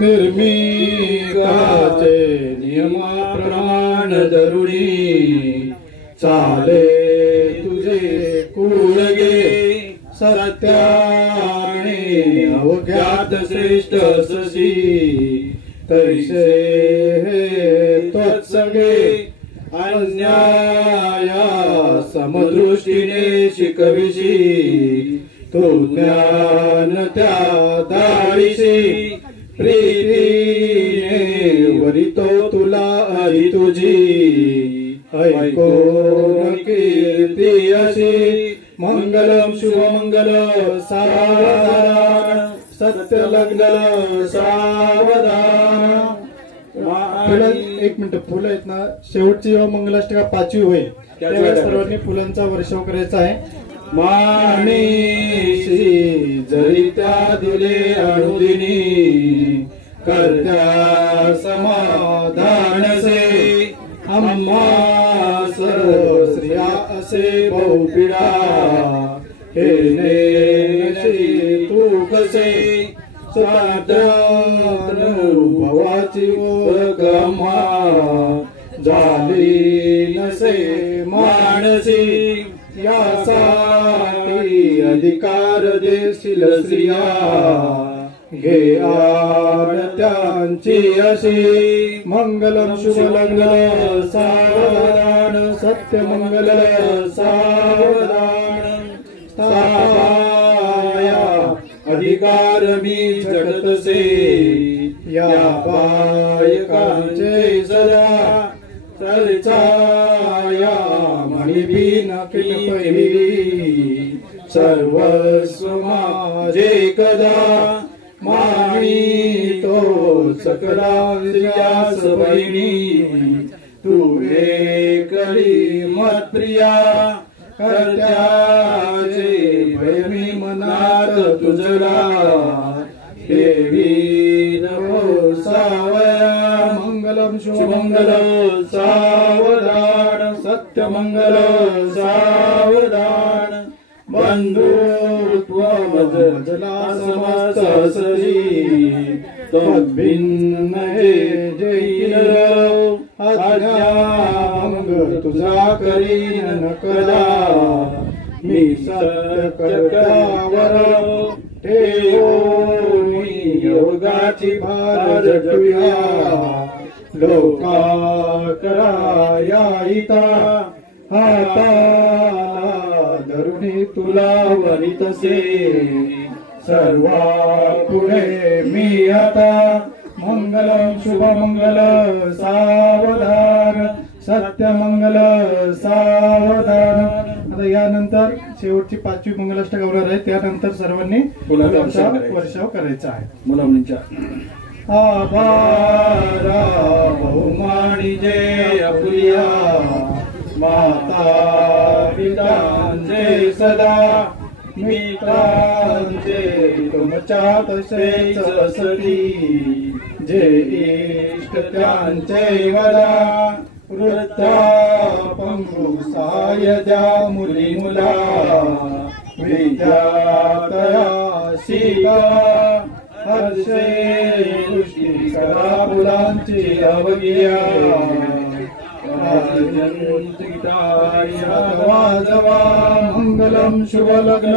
निर्मिकाचे नियमाप्रमाण धरुणी चाले तुझे कुळगे सत्याने अवघ्यात श्रेष्ठ ससी तैसे त्वत्सगे अन्याया समदृष्टीने शिकविशी तो ज्ञान त्या दाळीशी प्रीतीने वरितो तुला हरी तुझी ऐकोन कीर्ती अशी मंगलम शुभमंगल सावधान सत्य लग्न सावधान। एक मिनिट फुलं आहेत ना, शेवटची जेव्हा मंगलाष्टका 5वी होईल त्यावेळेस सर्वांनी फुलांचा वर्षाव करायचा आहे। माणीशी जरी त्या दिले अनुदिनी करत्या समाधान से आम्हा सर्व स्त्रिया असे बहुपिडा हे नेशी तू कसे स्वार्थानुभवाची ओळखमा झाली नसे मानसी यासाठी अधिकार देशील स्त्रिया घे आड त्यांची अशी मंगलम शुभलग्न सावधान सत्य मंगल सावधान स्थाया अधिकार मी जगतसे या बायकांचे सदा चर्चाया मणिबी नकिल पहिली सर्वस्व माझे कदा माणी तो सकला स्त्रियास बहिणी तू एकली मत प्रिया करत्याचे भयमी मनात तुझला देवी नमो सावया मंगलम शुभमंगल सावधान सत्य मंगल सावधान बंधुत्व मजला समस्त सरी तद्भिन्न हे जैन आज्ञाभंग तुझा करीन न कदा मी सत्य कर्त्यावर ठेवोनी योगाची भार जटूया लोका कराया हिता हाताला धरुणी तुला वरितसे सर्वा पुढे मी आता मंगलम शुभमंगल सावधान सत्य मंगल सावधान। आता यानंतर शेवटची 5वी मंगलाष्टक होणार आहे, त्यानंतर सर्वांनी फुलांचा वर्षाव करायचा आहे। मुलामुलींच्या आभारा बहुमानी जय अपुरिया माता पितांचे सदा मित्रांचे तुमच्या तसेच असती जे इष्ट त्यांचे वदा वृद्धापंगु सहाय्य द्या मुली मुला विद्यातया सीता हर्षे दृष्टी करा मुलांची अवज्ञा वाजवा मंगलम शुभलग्न